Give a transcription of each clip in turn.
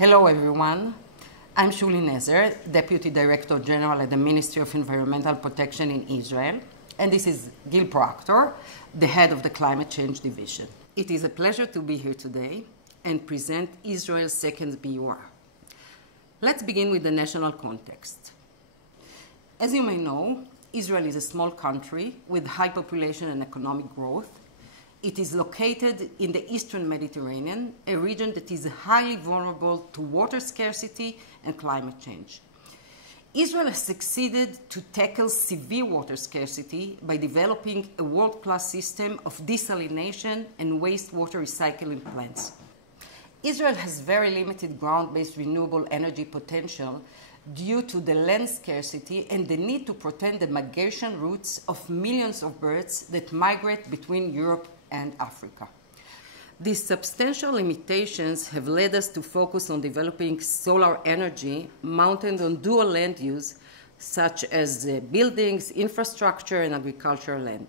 Hello everyone, I'm Shuli Nezer, Deputy Director General at the Ministry of Environmental Protection in Israel, and this is Gil Proctor, the head of the Climate Change Division. It is a pleasure to be here today and present Israel's second BUR. Let's begin with the national context. As you may know, Israel is a small country with high population and economic growth. It is located in the Eastern Mediterranean, a region that is highly vulnerable to water scarcity and climate change. Israel has succeeded to tackle severe water scarcity by developing a world-class system of desalination and wastewater recycling plants. Israel has very limited ground-based renewable energy potential due to the land scarcity and the need to protect the migration routes of millions of birds that migrate between Europe and Africa. These substantial limitations have led us to focus on developing solar energy mounted on dual land use, such as buildings, infrastructure, and agricultural land.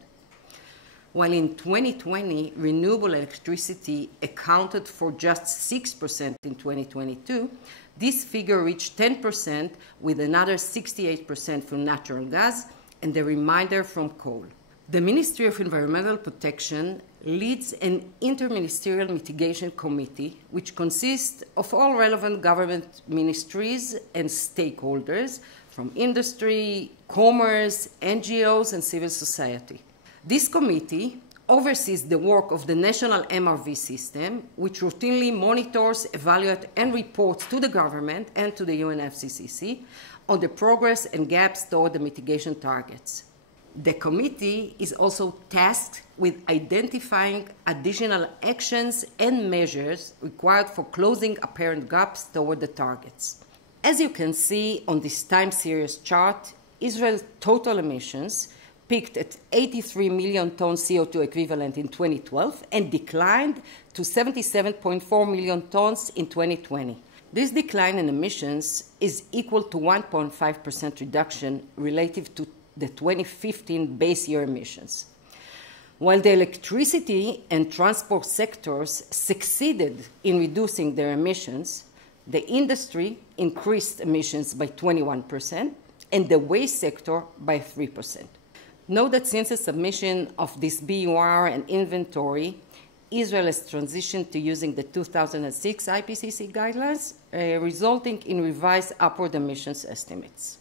While in 2020, renewable electricity accounted for just 6% in 2022, this figure reached 10% with another 68% from natural gas and the remainder from coal. The Ministry of Environmental Protection leads an interministerial mitigation committee which consists of all relevant government ministries and stakeholders from industry, commerce, NGOs, and civil society. This committee oversees the work of the national MRV system, which routinely monitors, evaluates, and reports to the government and to the UNFCCC on the progress and gaps toward the mitigation targets. The committee is also tasked with identifying additional actions and measures required for closing apparent gaps toward the targets. As you can see on this time series chart, Israel's total emissions peaked at 83 million tons CO2 equivalent in 2012 and declined to 77.4 million tons in 2020. This decline in emissions is equal to 1.5% reduction relative to the 2015 base year emissions. While the electricity and transport sectors succeeded in reducing their emissions, the industry increased emissions by 21% and the waste sector by 3%. Note that since the submission of this BUR and inventory, Israel has transitioned to using the 2006 IPCC guidelines, resulting in revised upward emissions estimates.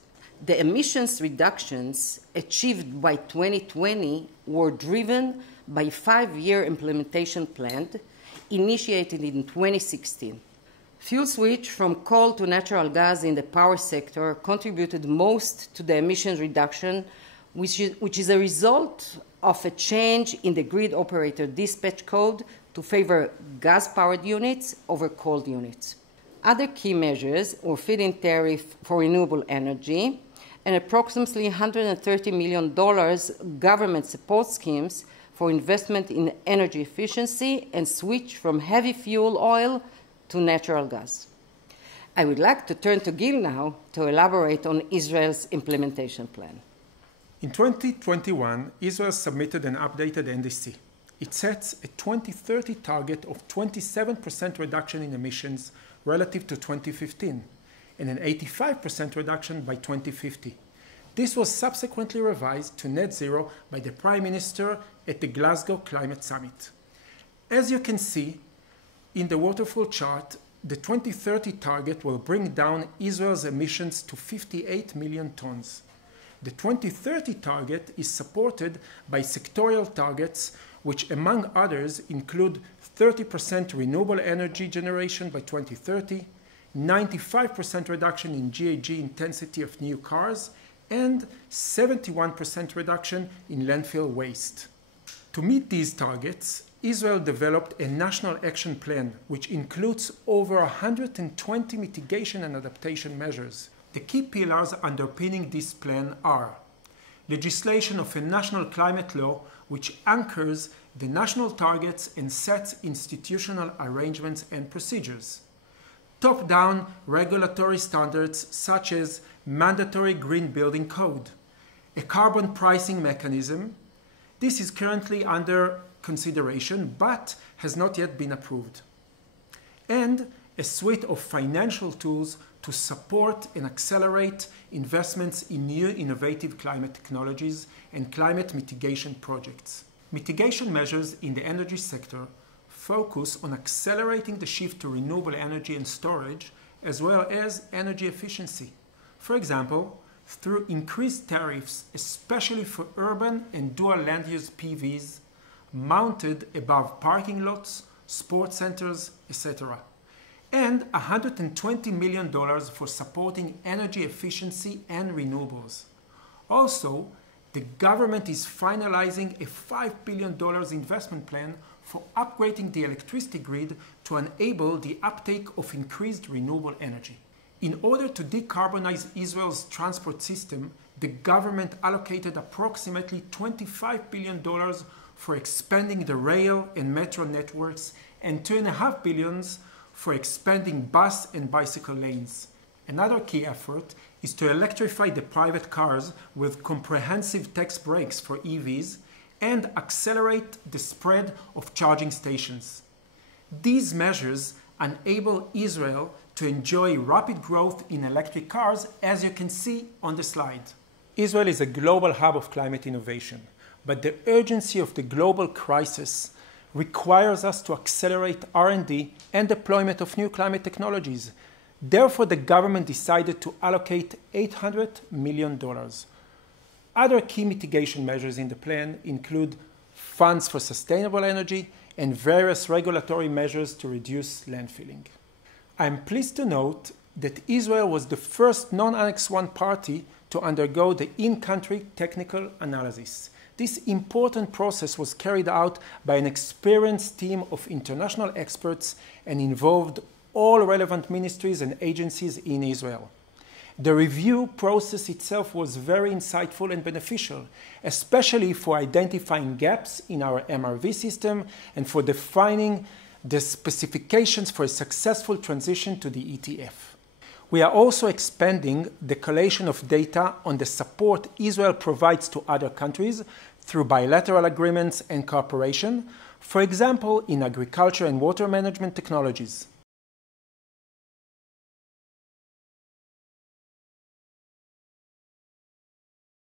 The emissions reductions achieved by 2020 were driven by a 5-year implementation plan initiated in 2016. Fuel switch from coal to natural gas in the power sector contributed most to the emissions reduction, which is a result of a change in the grid operator dispatch code to favor gas-powered units over coal units. Other key measures were feed-in tariff for renewable energy and approximately $130 million government support schemes for investment in energy efficiency and switch from heavy fuel oil to natural gas. I would like to turn to Gil now to elaborate on Israel's implementation plan. In 2021, Israel submitted an updated NDC. It sets a 2030 target of 27% reduction in emissions relative to 2015 and an 85% reduction by 2050. This was subsequently revised to net zero by the Prime Minister at the Glasgow Climate Summit. As you can see in the waterfall chart, the 2030 target will bring down Israel's emissions to 58 million tons. The 2030 target is supported by sectorial targets, which among others include 30% renewable energy generation by 2030, 95% reduction in GHG intensity of new cars, and 71% reduction in landfill waste. To meet these targets, Israel developed a national action plan which includes over 120 mitigation and adaptation measures. The key pillars underpinning this plan are legislation of a national climate law which anchors the national targets and sets institutional arrangements and procedures, top-down regulatory standards such as mandatory green building code, a carbon pricing mechanism. This is currently under consideration but has not yet been approved, and a suite of financial tools to support and accelerate investments in new innovative climate technologies and climate mitigation projects. Mitigation measures in the energy sector focus on accelerating the shift to renewable energy and storage, as well as energy efficiency. For example, through increased tariffs, especially for urban and dual land use PVs, mounted above parking lots, sports centers, etc. And $120 million for supporting energy efficiency and renewables. Also, the government is finalizing a $5 billion investment plan for upgrading the electricity grid to enable the uptake of increased renewable energy. In order to decarbonize Israel's transport system, the government allocated approximately $25 billion for expanding the rail and metro networks and $2.5 billion for expanding bus and bicycle lanes. Another key effort is to electrify the private cars with comprehensive tax breaks for EVs and accelerate the spread of charging stations. These measures enable Israel to enjoy rapid growth in electric cars, as you can see on the slide. Israel is a global hub of climate innovation, but the urgency of the global crisis requires us to accelerate R&D and deployment of new climate technologies. Therefore, the government decided to allocate $800 million. Other key mitigation measures in the plan include funds for sustainable energy and various regulatory measures to reduce landfilling. I am pleased to note that Israel was the first non-Annex I party to undergo the in-country technical analysis. This important process was carried out by an experienced team of international experts and involved all relevant ministries and agencies in Israel. The review process itself was very insightful and beneficial, especially for identifying gaps in our MRV system and for defining the specifications for a successful transition to the ETF. We are also expanding the collation of data on the support Israel provides to other countries through bilateral agreements and cooperation, for example, in agriculture and water management technologies.